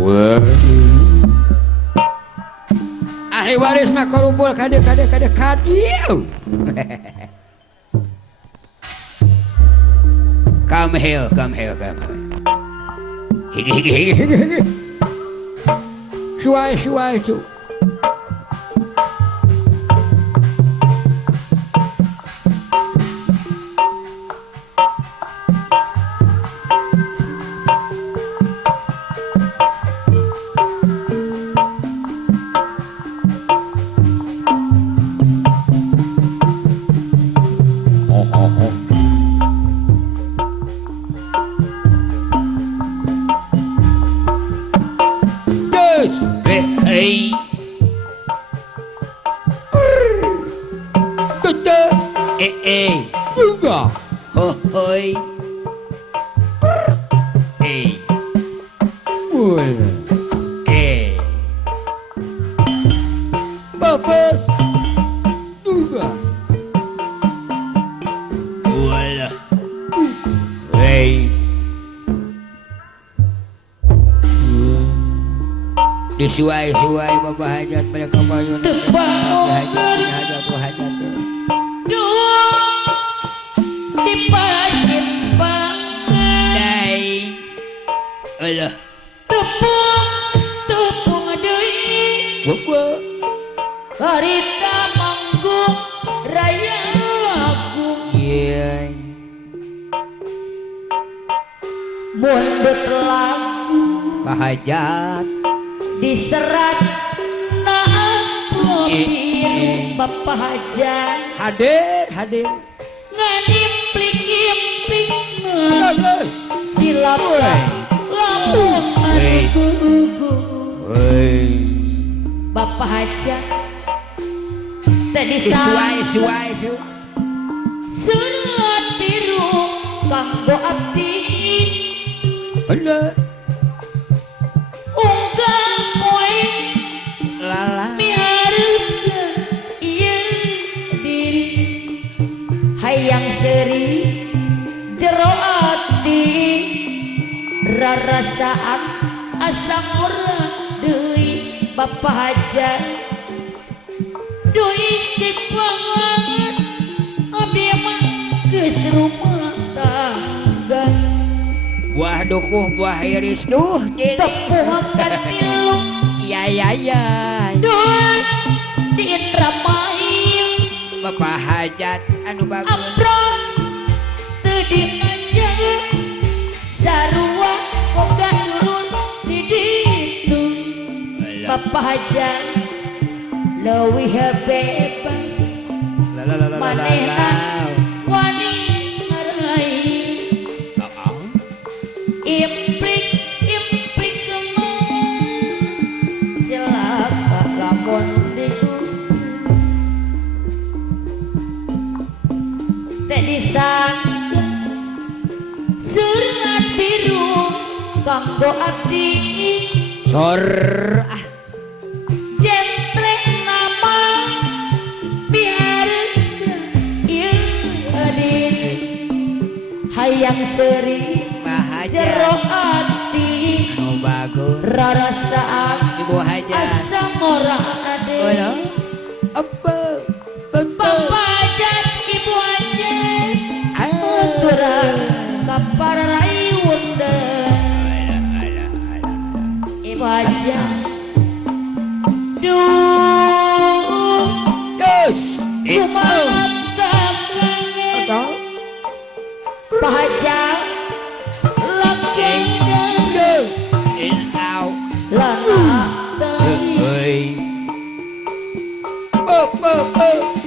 Wah. Ahli waris mah kumpul kade. Come here. Higi. Suai tu. Hey. Juga. Hoi. Woi. Bagus. Juga. Wala. Hey. Disuai-suai Bapak hajat pada kabayun hajat dipasin pandai alah tepung deui Bapak harita manggung raya agung iya mundut lagu Pak hajat diserat mobil Bapak hajat hadir ngadimplik-implik silap lamun Bapak hajat tadi suai surat biru kanggo abdi bener unggal poe lala mihareukeun ieu diri hayang seuri jero ati rarasaan asam urang deui Bapak hajat deui sik banget abdi mah geus rumah tangga buah dukuh buah iris duh tepuhakan milu ya duh di Indramayu Bapak hajat anu bagus ambrol teu dinaja sarua boga turun di ditu Bapak hajat leuwih bebas manehna wani ngarai implik celaka lamun teh disangkeun surat biru kanggo abdi sor jentrek nama biarkeun ieu adin hayang seuri jero ati anu bagus rarasaan ibu hajat asam ora ade apa Bapak hajat ibu hajat aturan kaparai wundeun ibu hajat duh kumaha tangan Pak hajat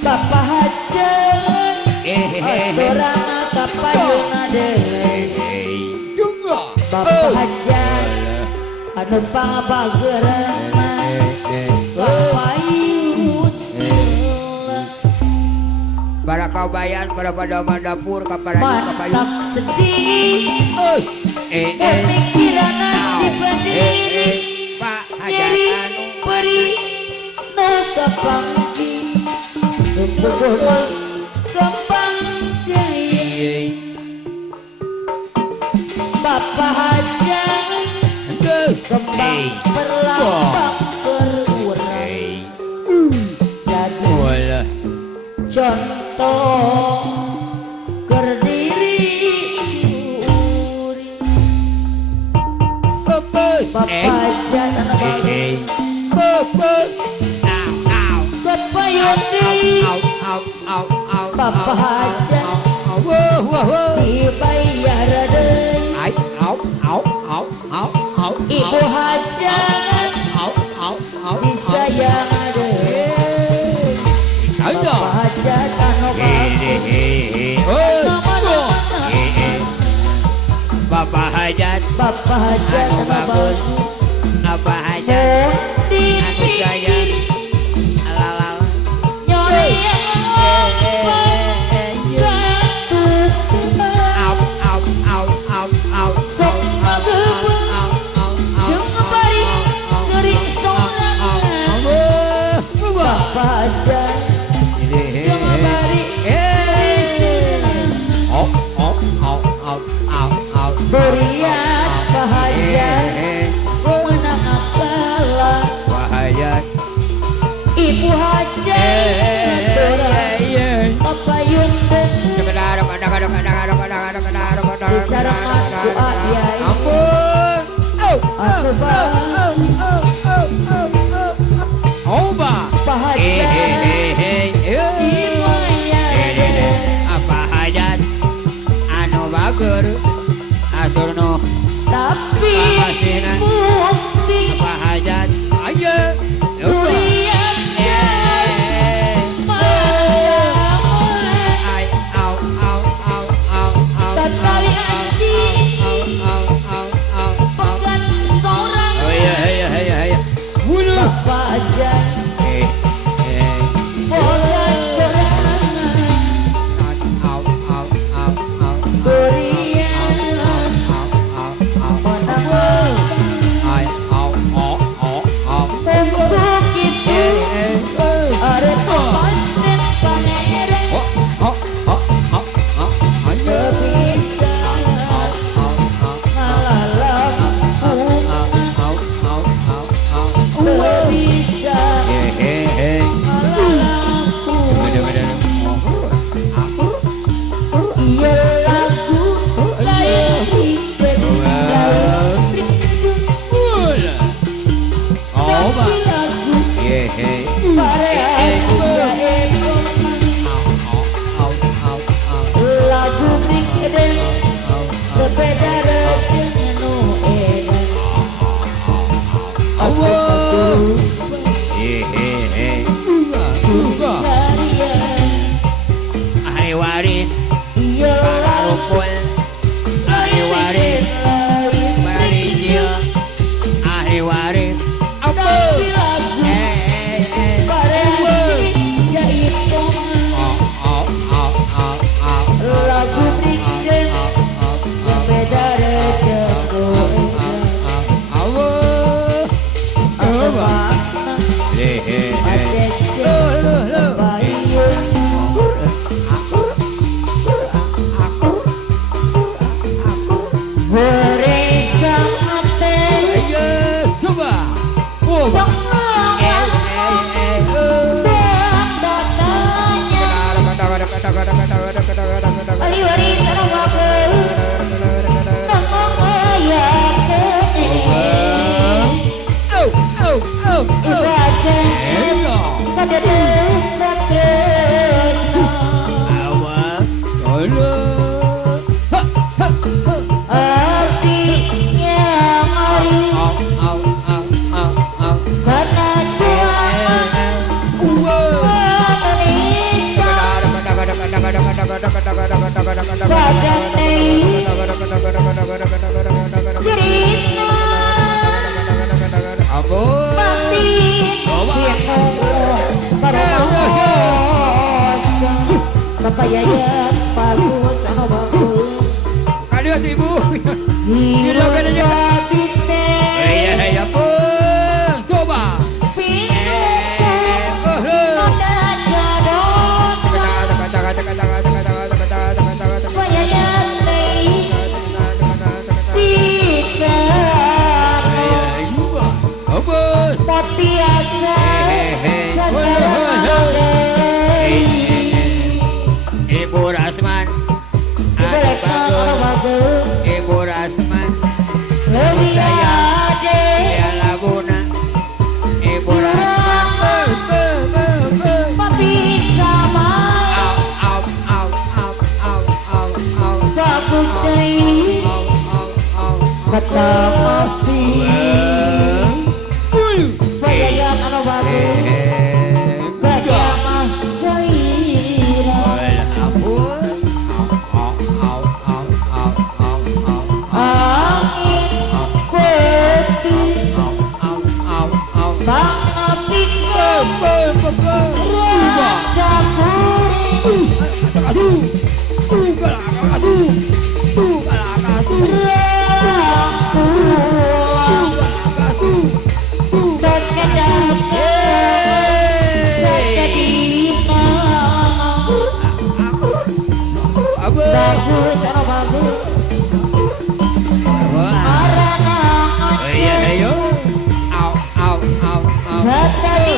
Bapak hajat aturana kapayuna deui Bapak hajat anu pangabageurna kapayun para kabayan para pada dapur kapayun mantak sedih pemikiran nasib diri Pak hajat anu peri nu kapanggi gampang jaya Bapak hajat kembang berlambang berurang jadi contoh berdiri papajan kepayundi papajan dibayar deui ibu hajat disayang deui hajat anu Bapak hajat anu bagus Bapak hajat anu sayang alalal nyori sok ngageubeuh jeung bari sering sorangan bapak hajat jeung bari berian bahagia menang kalah ibu hajat papayun disarangan doa yai ampun anu bahagia apa hajat anu bager aturno tapi bukti apa hajat aja durian tatkali asih pegan sorang bapak aja pegan sorangan durian menang untuk itu ada pasen pangeran bisa ngalalampu bisa ngalalampu iya lagu lain tapi lagu variasi lagu bring berbeda dengan nu edan ahli waris iya lagu rukun ahli waris barijil ahli waris tapi lagu variasi jaipongan lagu bring berbeda dengan nu Papayaya bagus anu bagus. Adios ibu. Hidup tapi Iya pun. Coba. Papayaya kata mati Bayang anu bagus Gajah mah caira Angin peti Bang pikir Raja puri Aduh, galak, aduh, galak, Dan kedatangan saya di mana Bagus, cara bagus Karena Serta di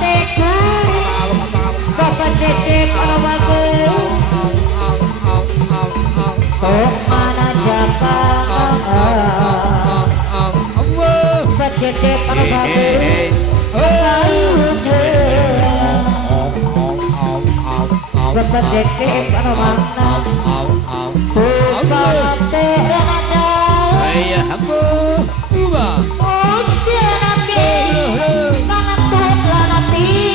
Teku Bapak cecek, cara bagus Mana jaka Becedek anu bagus Becedek anu makna Bukan terada Ujian nabi Mana Tuhan nabi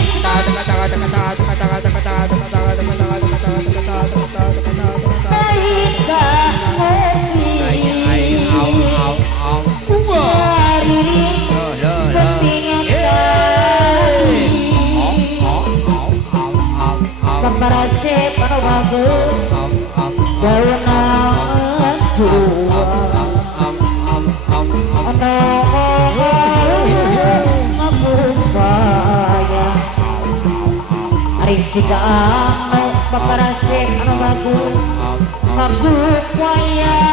Sehingga Lembarase pada bagus Daunan tua Mabukaya Arik sigaan Lembarase pada bagus Mabukaya